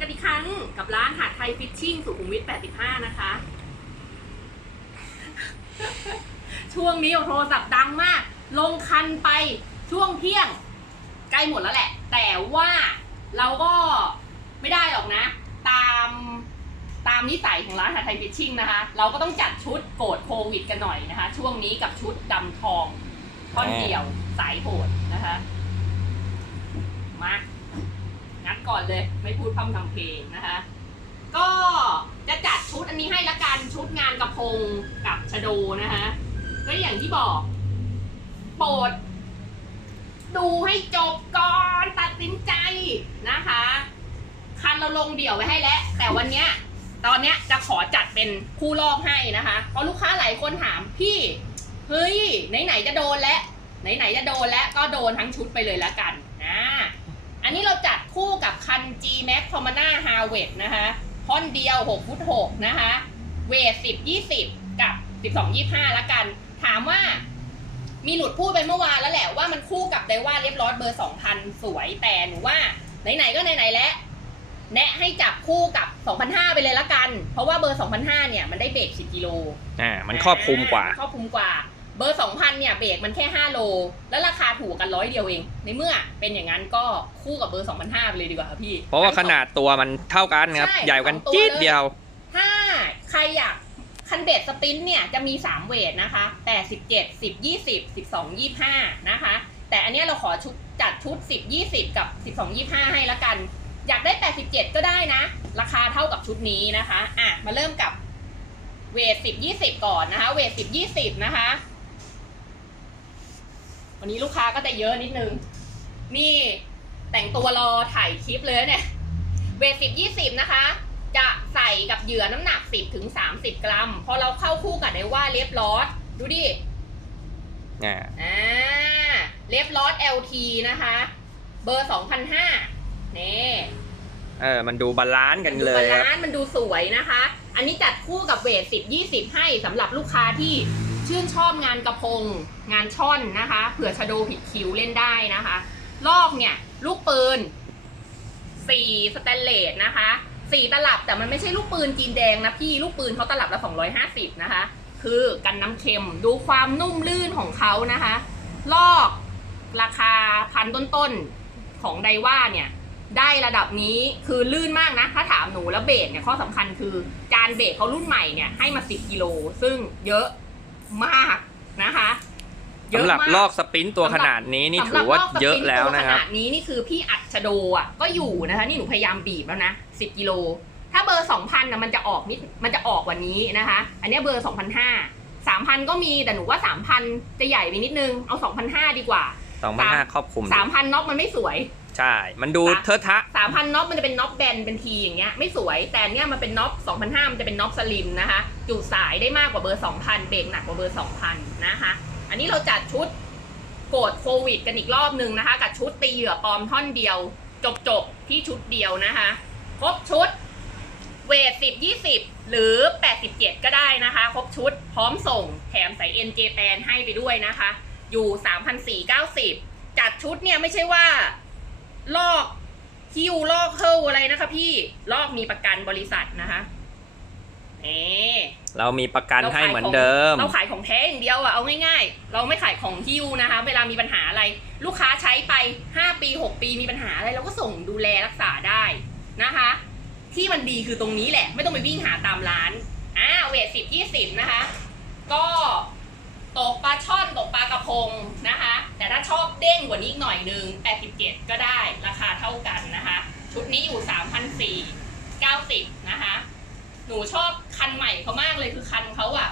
กันอีกครั้งกับร้านหาดไทยฟิชชิ่งสุขุมวิท 85 นะคะ ช่วงนี้โทรศัพท์ดังมาก ลงคันไปช่วงเที่ยง ใกล้หมดแล้วแหละ แต่ว่าเราก็ไม่ได้หรอกนะ ตามตามนิสัยของร้านหาดไทยฟิชชิ่งนะคะ เราก็ต้องจัดชุดโกดโควิดกันหน่อยนะคะ ช่วงนี้กับชุดดำทองท่อนเดียวสายโหดนะคะมา งัดก่อนเลย ไม่พูดพร่ำทำเพลงนะคะ ก็จะจัดชุดอันนี้ให้ละกันชุดงานกระพงกับชโดนะคะก็อย่างที่บอกโปรดดูให้จบก่อนตัดสินใจนะคะ คันเราลงเดี่ยวไว้ให้แล้ว แต่วันเนี้ยตอนเนี้ยจะขอจัดเป็นคู่รอบให้นะคะเพราะลูกค้าหลายคนถามพี่เฮ้ยไหนๆจะโดนแล้วไหนๆจะโดนแล้วก็โดนทั้งชุดไปเลยละกันนะอันนี้เราจัด คู่กับคัน G Max p o m a n a Harvest นะคะท่อนเดียว 6 ฟุต 6 นะคะ เวท 10 20 กับ 12 25 ละกัน ถามว่ามีหลุดพูดไปเมื่อวานแล้วแหละว่ามันคู่กับไดว่าเรียบร้อยเบอร์ 2,000 สวยแต่หนูว่า ไหนๆก็ไหนๆแล้วแนะให้จับคู่กับ 2,500 ไปเลยละกัน เพราะว่าเบอร์ 2,500 เนี่ย มันได้เบรก10 กิโลอ่ามันครอบคลุมกว่า ครอบคลุมกว่า เบอร์2,000เนี่ยเบรกมันแค่5โล แล้วราคาถูกกันร้อยเดียวเอง ในเมื่อเป็นอย่างนั้นก็คู่กับเบอร์2,500ไปเลยดีกว่าค่ะพี่ เพราะว่าขนาดตัวมันเท่ากันครับใช่ใหญ่กว่ากันสองตัวจี๊ดเลยเดียว ถ้าใครอยากคันเบสสปรินต์เนี่ยจะมี3เวทนะคะ แต่17 10 20 12 25นะคะ แต่อันเนี้ยเราขอชุดจัดชุด10 20กับ12 25ให้ละกัน อยากได้87ก็ได้นะ ราคาเท่ากับชุดนี้นะคะ อะมาเริ่มกับเวท10 20ก่อนนะคะ เวท10 20นะคะ วันนี้ลูกค้าก็จะเยอะนิดนึง นี่แต่งตัวรอถ่ายคลิปเลยเนี่ย เวท10 20นะคะ จะใส่กับเหยื่อน้ำหนัก10ถึง30กรัม พอเราเข้าคู่กับไดว่าเล็บลอสดูดิ อ่า อ่า เล็บลอส LT นะคะ เบอร์2,005นี่ เออ มันดูบาลานซ์กันดูเลยบาครับลานซ์มันดูสวยนะคะ อันนี้จัดคู่กับเวท10 20ให้สำหรับลูกค้าที่ชื่นชอบงานกระพง งานช่อนนะคะเผื่อชะโดผิดคิวเล่นได้นะคะ ลอกเนี่ย ลูกปืน4สแตนเลสนะคะ4ตลับแต่มันไม่ใช่ลูกปืนจีนแดงนะพี่ลูกปืนเขาตลับละ250นะคะ คือกันน้ำเค็มดูความนุ่มลื่นของเขานะคะ ลอกราคาพันต้นๆของไดว่าเนี่ย ได้ระดับนี้คือลื่นมากนะ ถ้าถามหนูแล้วเบรกเนี่ยข้อสำคัญคือจานเบรกเขารุ่นใหม่เนี่ยให้มา 10กิโลซึ่งเยอะมากนะคะเยอะสำหรับมากลอกสปรินต์ตัวขนาดนี้นี่ถือว่าเยอะแล้วนะครับสำหรับลอกสปรินต์ตัวขนาดนี้นี่คือพี่อัดชโดอะก็อยู่นะคะ นี่หนูพยายามบีบแล้วนะ10กิโลถ้าเบอร์2,000นะมันจะออกนิดมันจะออกกว่านี้นะคะ อันเนี้ยเบอร์2,500 3,000 ก็มีแต่หนูว่า 3,000 จะใหญ่ไปนิดนึงเอา 2,500 ดีกว่าสองพันห้าครอบคลุมดี3,000 น็อกมันไม่สวย ใช่ มันดูเทอะทะ3,000น็อกมันจะเป็นน็อกแบนเป็นทีอย่างเงี้ยไม่สวยแต่อันเนี้ยมันเป็นน็อก2,500มันจะเป็นน็อกสลิมนะคะ จุสายได้มากกว่าเบอร์2,000เบรกหนักกว่าเบอร์2,000นะคะ อันนี้เราจัดชุดโกดโควิดกันอีกรอบหนึ่งนะคะ กับชุดตีเหยื่อปลอมท่อนเดียว จบจบๆที่ชุดเดียวนะคะ ครบชุด เวท10 20หรือ87ก็ได้นะคะ ครบชุดพร้อมส่งแถมใส่ NJ แปนให้ไปด้วยนะคะ อยู่3,490จัดชุดเนี่ยไม่ใช่ว่า ลอกคิวลอกเคิลอะไรนะคะพี่ลอกมีประกันบริษัทนะคะเอเรามีประกันให้เหมือนเดิม เราขายของแท้อย่างเดียวอะเอาง่ายๆ เราไม่ขายของฮิวนะคะ เวลามีปัญหาอะไร ลูกค้าใช้ไป 5 ปี 6 ปีมีปัญหาอะไรเราก็ส่งดูแลรักษาได้นะคะ ที่มันดีคือตรงนี้แหละ ไม่ต้องไปวิ่งหาตามร้านอ่าเวทสิบยี่สิบนะคะ ก็ ตกปลาช่อนตกปลากระพงนะคะ แต่ถ้าชอบเด้งกว่านี้หน่อยนึง87 ก็ได้ราคาเท่ากันนะคะ ชุดนี้อยู่ 3,490 นะคะ หนูชอบคันใหม่เขามากเลยคือคันเขาอะ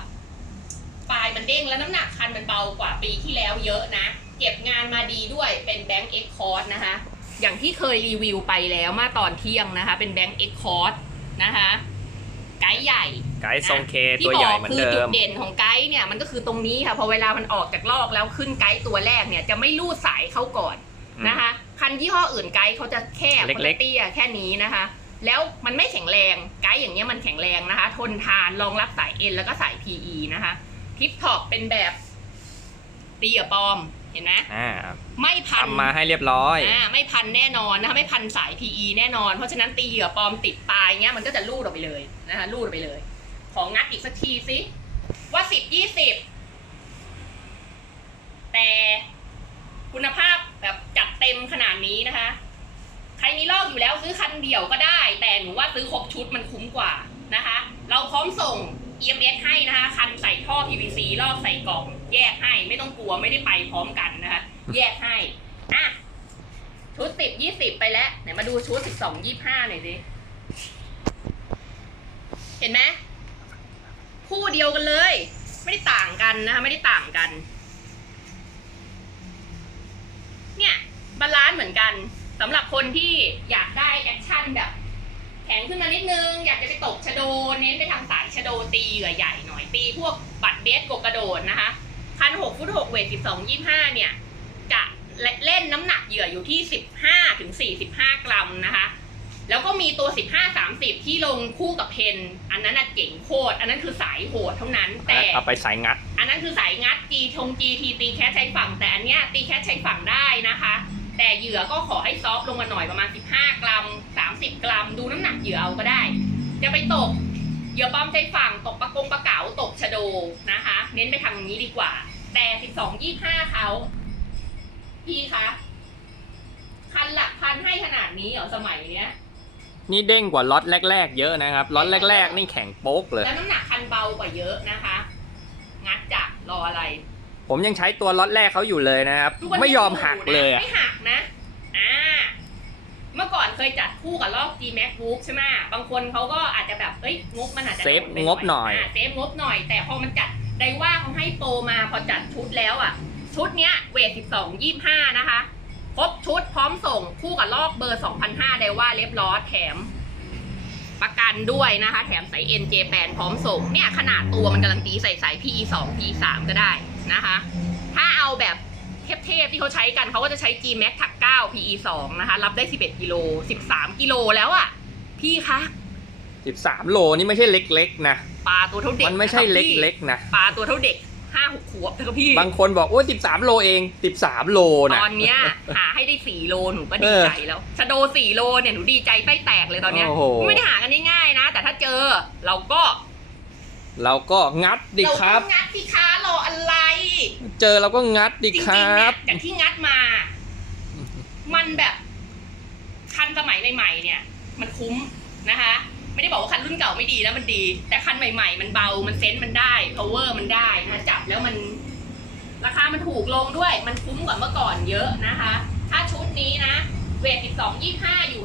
ปลายมันเด้งแล้วน้ำหนักคันมันเบากว่าปีที่แล้วเยอะนะ เก็บงานมาดีด้วยเป็นแบงค์เอ็กคอร์สนะคะ อย่างที่เคยรีวิวไปแล้วมื่อตอนเที่ยงนะคะ เป็นแบงค์เอ็กคอร์สนะคะ ไกด์ใหญ่ ไกด์ทรงเคที่ตัวบใหญ่อกเหมือนคือเดิจุดมเด่นของไกด์เนี่ยมันก็คือตรงนี้ค่ะพอเวลามันออกจากลอกแล้วขึ้นไกด์ตัวแรกเนี่ยจะไม่ลูดสายเข้าก่อนนะคะคันยี่ห้ออื่นไกด์เขาจะแค่เล็กๆคนละเตี้ยแค่นี้นะคะ แล้วมันไม่แข็งแรงไกด์อย่างเงี้ยมันแข็งแรงนะคะ ทนทานรองรับสายเอ็นแล้วก็สาย PE นะคะทิปท็อปเป็นแบบตีอะปลอมเห็นไหมอ่าไม่พันทำมาให้เรียบร้อยอ่าไม่พันแน่นอนนะคะไม่พันสาย PE แน่นอน เพราะฉะนั้นตีเหยื่อปลอมติดปลายเงี้ยมันก็จะลูดออกไปเลยนะคะลูดออกไปเลย ของงัดอีกสักทีสิว่าสิบยี่สิบแต่คุณภาพแบบจัดเต็มขนาดนี้นะคะ ใครมีลอกอยู่แล้วซื้อคันเดียวก็ได้ แต่หนูว่าซื้อครบชุดมันคุ้มกว่านะคะ เราพร้อมส่ง EMS ให้นะคะ คันใส่ท่อ PVC ลอกใส่กล่อง แยกให้ไม่ต้องกลัวไม่ได้ไปพร้อมกันนะคะ แยกให้อะชุดสิบยี่สิบไปแล้วไหนมาดูชุดสิบสองยี่ห้าหน่อยสิเห็นไหม คู่เดียวกันเลย ไม่ได้ต่างกันนะคะไม่ได้ต่างกัน เนี่ยบาลานซ์เหมือนกันสำหรับคนที่อยากได้แอคชั่นแบบแข็งขึ้นมานิดนึง อยากจะไปตกชะโด เน้นไปทางสายชะโดตีเหยื่อใหญ่หน่อยตีพวกบัตรเบสกบกระโดดนะคะพันหกฟุตหกเวทสิบสองยี่ห้าเนี่ย จะเล่นน้ำหนักเหยื่ออยู่ที่สิบห้าถึงสี่สิบห้ากรัมนะคะ แล้วก็มีตัวสิบห้าสามสิบที่ลงคู่กับเพน อันนั้นน่ะเจ๋งโคตร อันนั้นคือสายโหดเท่านั้น แต่เอาไปสายงัด อันนั้นคือสายงัดจีทงจีทีตีแคสใช้ฝั่ง แต่อันเนี้ยตีแคสใช้ฝั่งได้นะคะ แต่เหยื่อก็ขอให้ซอฟต์ลงมาหน่อยประมาณ 15 กรัม 30 กรัม ดูน้ำหนักเหยื่อเอาก็ได้ จะไปตกเหยื่อป้อมใช้ฝั่งตกปลากงปลาเก๋าตกชะโดนะคะ เน้นไปทางนี้ดีกว่า แต่ 12 25เขาพี่คะคันหลักพันให้ขนาดนี้เหรอสมัยเนี้ย นี่เด้งกว่าล็อตแรก ๆ เยอะนะครับล็อตแรก ๆ นี่แข็งโป๊กเลย แล้วน้ำหนักคันเบากว่าเยอะนะคะ งัดจากรออะไรผมยังใช้ตัวล็อตแรกเขาอยู่เลยนะครับ ทุกวันนี้ไม่ยอมหักเลยนะอะไม่หักนะอ่าเมื่อก่อนเคยจัดคู่กับลอก G Max Book ใช่ไหมบางคนเขาก็อาจจะแบบเอ้ยงบมันอาจจะเซฟโดดไปงบหน่อยาเซฟงบหน่อย แต่พอมันจัดไดว่าเขาให้โปรมาพอจัดชุดแล้วอะ ชุดเนี้ยเวท12 25 นะคะ ครบชุดพร้อมส่งคู่กับลอกเบอร์2,500ไดว่าเรียบร้อยแถม ประกันด้วยนะคะ แถมสาย NJ แปนพร้อมส่งเนี่ยขนาดตัวมันกำลังดีใส่สาย PE 2 PE 3 ก็ได้นะคะ ถ้าเอาแบบเทพๆที่เขาใช้กันเขาก็จะใช้ G Max ทัก9 PE 2 นะคะ รับได้ 11 กิโล 13 กิโลแล้วอะ่ะพี่คะ13 โลนี่ไม่ใช่เล็กๆนะ ปลาตัวเท่าเด็กมันไม่ใช่ะครับเพี่ล็กๆนะ ปลาตัวเท่าเด็ก ห้าหกขวบนะครับพี่ บางคนบอกโอ้ย13โลเอง13โลตนะอนเนี้ยหาให้ได้สี่โลหนูก็ดีเออใจแล้วชะโดสี่โลเนี่ยหนูดีใจไส้แตกเลยตอนเนี้ยโอ้โหไม่ได้หากันง่ายๆนะ แต่ถ้าเจอเราก็ เราก็งัดดิเราครับก็งัดสิคะรออะไร เจอเราก็งัดดิจริคงรัๆเนี่ยบจากที่งัดมา มันแบบคันสมัยใหม่ๆเนี่ย มันคุ้มนะคะ ไม่ได้บอกว่าคันรุ่นเก่าไม่ดีแล้วมันดี แต่คันใหม่ ๆ มันเบามันเซนส์มันได้ power มันได้นะจับแล้วมัน ราคามันถูกลงด้วย มันคุ้มกว่าเมื่อก่อนเยอะนะคะ ถ้าชุดนี้นะ เวท12 25 อยู่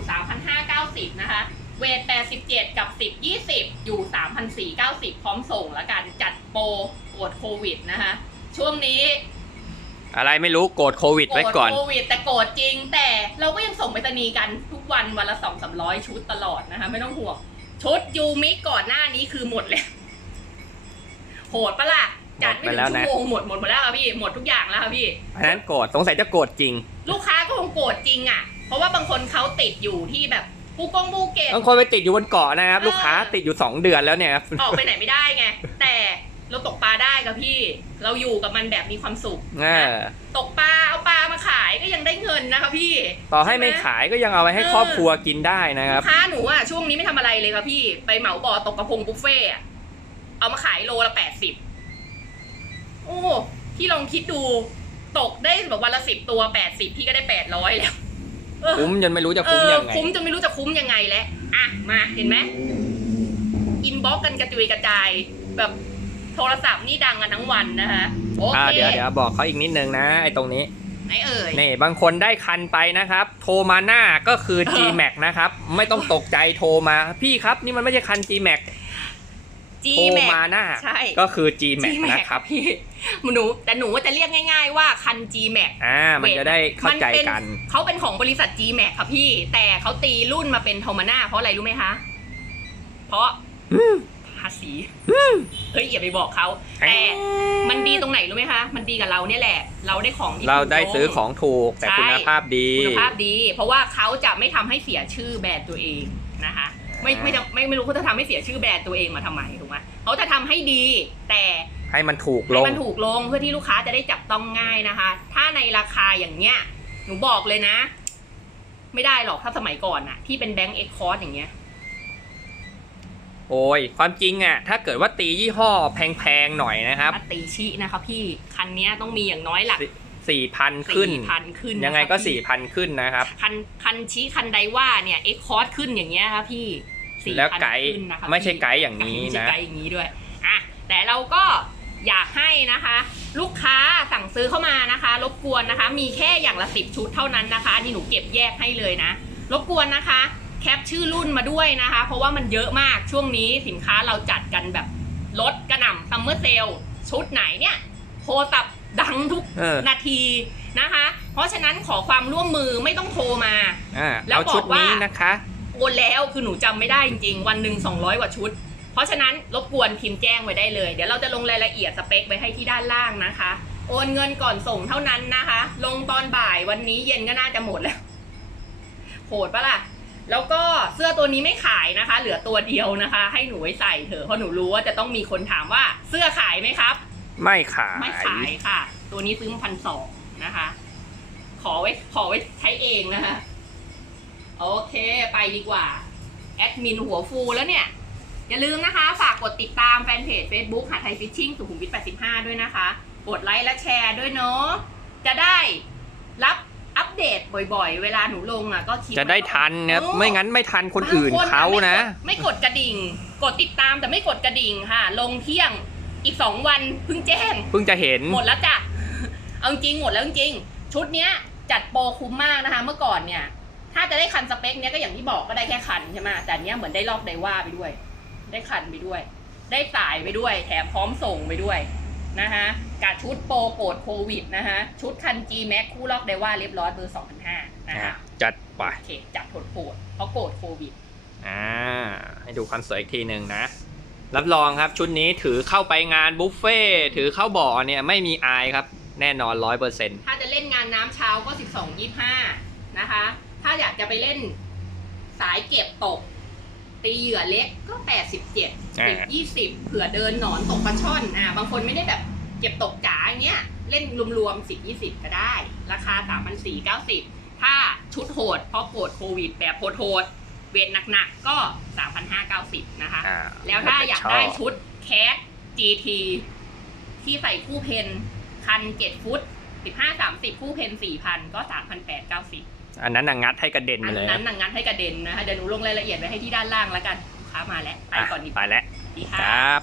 3,590 นะคะ เวท87 กับ 10 20 อยู่ 3,490 พร้อมส่งแล้วกันจัดโปรโกดโควิดนะคะ ช่วงนี้อะไรไม่รู้โกรธโควิดไว้ก่อนโควิดแต่โกรธจริงแต่เราก็ยังส่งไปรษณีย์กันทุกวันวันละสองสามร้อยชุดตลอดนะคะ ไม่ต้องห่วง ชุดยูมิก่อนหน้านี้คือหมดเลยโหดปะล่ะจัดไม่ถึงชั่วโมงหมดหมดหมดแล้วค่ะพี่หมดทุกอย่างแล้วค่ะพี่ อันนั้นโกรธสงสัยจะโกรธจริง ลูกค้าก็คงโกรธจริงอะ เพราะว่าบางคนเขาติดอยู่ที่แบบภูกงภูเก็ตบางคนไปติดอยู่บนเกาะนะครับเออลูกค้าติดอยู่ 2 เดือนแล้วเนี่ยครับออกไปไหนไม่ได้ไงแต่ เราตกปลาได้ค่ะพี่ เราอยู่กับมันแบบมีความสุขเออตกปลาเอาปลามาขายก็ยังได้เงินนะคะพี่ ต่อให้ไม่ช่ขายก็ยังเอาไว้ให้เออครอบครัวกินได้นะครับลูกค้าหนูอะช่วงนี้ไม่ทำอะไรเลยค่ะพี่ ไปเหมาบ่อตกกระพงบุฟเฟ่อะเอามาขายโลละแปดสิบโอ้พี่ลองคิดดูตกได้แบบวันละสิบตัวแปดสิบพี่ก็ได้แปดร้อยแล้วเออคุ้มจนไม่รู้จะเอคุ้มอยังไงคุ้มจนไม่รู้จะคุ้มยังไงแล้วอะมาเห็นไหมอินบ็อกกันกระจุยกระจายแบบ โทรศัพท์นี่ดังกันทั้งวันนะคะโออ่าเคเดี๋ยวเดี๋ยวบอกเขาอีกนิดนึงนะไอ้ตรงนี้ไหนเอ่ยนี่บางคนได้คันไปนะครับ โทรมาหน้าก็คือเออ G-Max นะครับ ไม่ต้องตกใจโทรมาพี่ครับ นี่มันไม่ใช่คัน G-Max จีโทรแม็มาหน้าใช่ก็คือ G-Max นะครับพี่หนูแต่หนูจะเรียกง่าย ๆ ว่าคัน G Max อ่ามันจะได้เข้าใจกันเขาเป็นของบริษัท G Max ค่ะพี่ แต่เขาตีรุ่นมาเป็นโทมาน่าเพราะอะไรรู้ไหมคะ เพราะ ภาษีเฮ้ยอย่าไปบอกเขาแต่มันดีตรงไหนรู้ไหมคะ มันดีกับเราเนี่ยแหละ เราได้ของที่เราได้ถูกลซื้อของถูกแต่ใช่คุณภาพดีคุณภาพดี เพราะว่าเขาจะไม่ทำให้เสียชื่อแบรนด์ตัวเองนะคะไม่ไม่จะไม่ไม่รู้เขาจะทำให้เสียชื่อแบรนด์ตัวเองมาทำไมถูกไหมเขาจะทำให้ดีแต่ให้มันถูกลให้งมันถูกลงเพื่อที่ลูกค้าจะได้จับต้องง่ายนะคะ ถ้าในราคาอย่างเนี้ยหนูบอกเลยนะ ไม่ได้หรอกถ้าสมัยก่อนอะที่เป็นแบงก์เอ็กคอร์อย่างเงี้ย โอ้ยความจริงอะถ้าเกิดว่าตียี่ห้อแพงๆหน่อยนะครับอาติชินะคะพี่คันเนี้ยต้องมีอย่างน้อยหลักสี่พันขึ้นสี่พันขึ้นนะคะยังไงก็พี่สี่พันขึ้นนะครับ คันคันชี้คันใดว่าเนี่ยเอ็กคอร์ขึ้นอย่างเงี้ยครับพี่4,000แล้วไกด์ขึ้นนะคะไม่ใช่พี่ไกด์อย่างนี้ไม่ใช่นะไกด์อย่างนี้ด้วยอะแต่เราก็อยากให้นะคะ ลูกค้าสั่งซื้อเข้ามานะคะ รบกวนนะคะ มีแค่อย่างละสิบชุดเท่านั้นนะคะอันนี่หนูเก็บแยกให้เลยนะ รบกวนนะคะ แคปชื่อรุ่นมาด้วยนะคะ เพราะว่ามันเยอะมากช่วงนี้สินค้าเราจัดกันแบบลดกระหน่ำซัมเมอร์เซลชุดไหนเนี่ยโทรศัพท์ดังทุกเออ นาทีนะคะ เพราะฉะนั้นขอความร่วมมือไม่ต้องโทรมา อ่าแล้วเอาชุดบอกว่านี้นะคะโอนแล้วคือหนูจำไม่ได้จริงๆ วันหนึ่ง200 กว่าชุด เพราะฉะนั้นรบกวนพิมพ์แจ้งไว้ได้เลย เดี๋ยวเราจะลงรายละเอียดสเปคไว้ให้ที่ด้านล่างนะคะ โอนเงินก่อนส่งเท่านั้นนะคะ ลงตอนบ่ายวันนี้เย็นก็น่าจะหมดแล้วโหดปะล่ะ แล้วก็เสื้อตัวนี้ไม่ขายนะคะ เหลือตัวเดียวนะคะ ให้หนูไว้ใส่เถอะเพราะหนูรู้ว่าจะต้องมีคนถามว่าเสื้อขายไหมครับ ไม่ขาย ไม่ขายค่ะ ตัวนี้ซื้อมาพันสองนะคะ ขอไว้ขอไว้ใช้เองนะคะ โอเคไปดีกว่า แอดมินหัวฟูแล้วเนี่ย อย่าลืมนะคะ ฝากกดติดตามแฟนเพจ Facebook หาไทยฟิชชิ่งสุขุมวิท85 ด้วยนะคะ กดไลค์และแชร์ด้วยเนาะจะได้รับอัป เดตบ่อย ๆ เวลาหนูลงอะก็คิดจะได้ทันนะครับเออไม่งั้นไม่ทันคนอื่นบงเขานะ ไม่กดไม่กดกระดิ่ง กดติดตามแต่ไม่กดกระดิ่งค่ะ ลงเที่ยงอีกสองวันเพิ่งแจ้ง เพิ่งจะเห็น หมดแล้วจ้ะ เอาจริงหมดแล้วจริง ชุดเนี้ยจัดโปรคุ้มมากนะคะ เมื่อก่อนเนี่ย ถ้าจะได้คันสเปคเนี้ยก็อย่างที่บอกก็ได้แค่คันใช่ไหมแต่อันเนี้ยเหมือนได้ลอกไดว่าไปด้วย ได้คันไปด้วย ได้สายไปด้วย แถมพร้อมส่งไปด้วย นะคะกับชุดโปรโกดโควิดนะคะชุดคัน G Max คู่ลอกไดว่าเรียบร้อยเบอร์2,500นะคะจัดไปโอเคจัดโหดโหดเพราะโกรธโควิดอ่าให้ดูความสวยอีกทีหนึ่งนะ รับรองครับชุดนี้ถือเข้าไปงานบุฟเฟ่ต์ถือเข้าบ่อเนี่ยไม่มีอายครับแน่นอนร้อยเปอร์เซ็นต์ถ้าจะเล่นงานน้ำเช้าก็12 25นะคะ ถ้าอยากจะไปเล่นสายเก็บตก ตีเหยื่อเล็กก็แปดสิบเจ็ดสิบยี่เผื่อเดินหนอนตกปลาช่อนอ่าบางคนไม่ได้แบบเก็บตกจ๋าเงี้ยเล่นรวมๆสิบยี่สิบก็ได้ ราคา3,490ถ้าชุดโหดเพราะโกรธโควิดแบบโหดเวทหนักๆก็ 3,590 นะคะ แล้วถ้าอยากได้ชุดแคส GT ที่ใส่คู่เพนคัน 7 ฟุต 15-30 คู่เพน4,000 ก็ 3,890 อันนั้นน่ะงัดให้กระเด็นอัมานเลยนั้นหนังงันให้กระเด็นนะคะเดี๋ยวหนูลงรายละเอียดไว้ให้ที่ด้านล่างแล้วกันลูกค้ามาแล้วไปก่อนดีไปแล้วดีค่ะ ครับ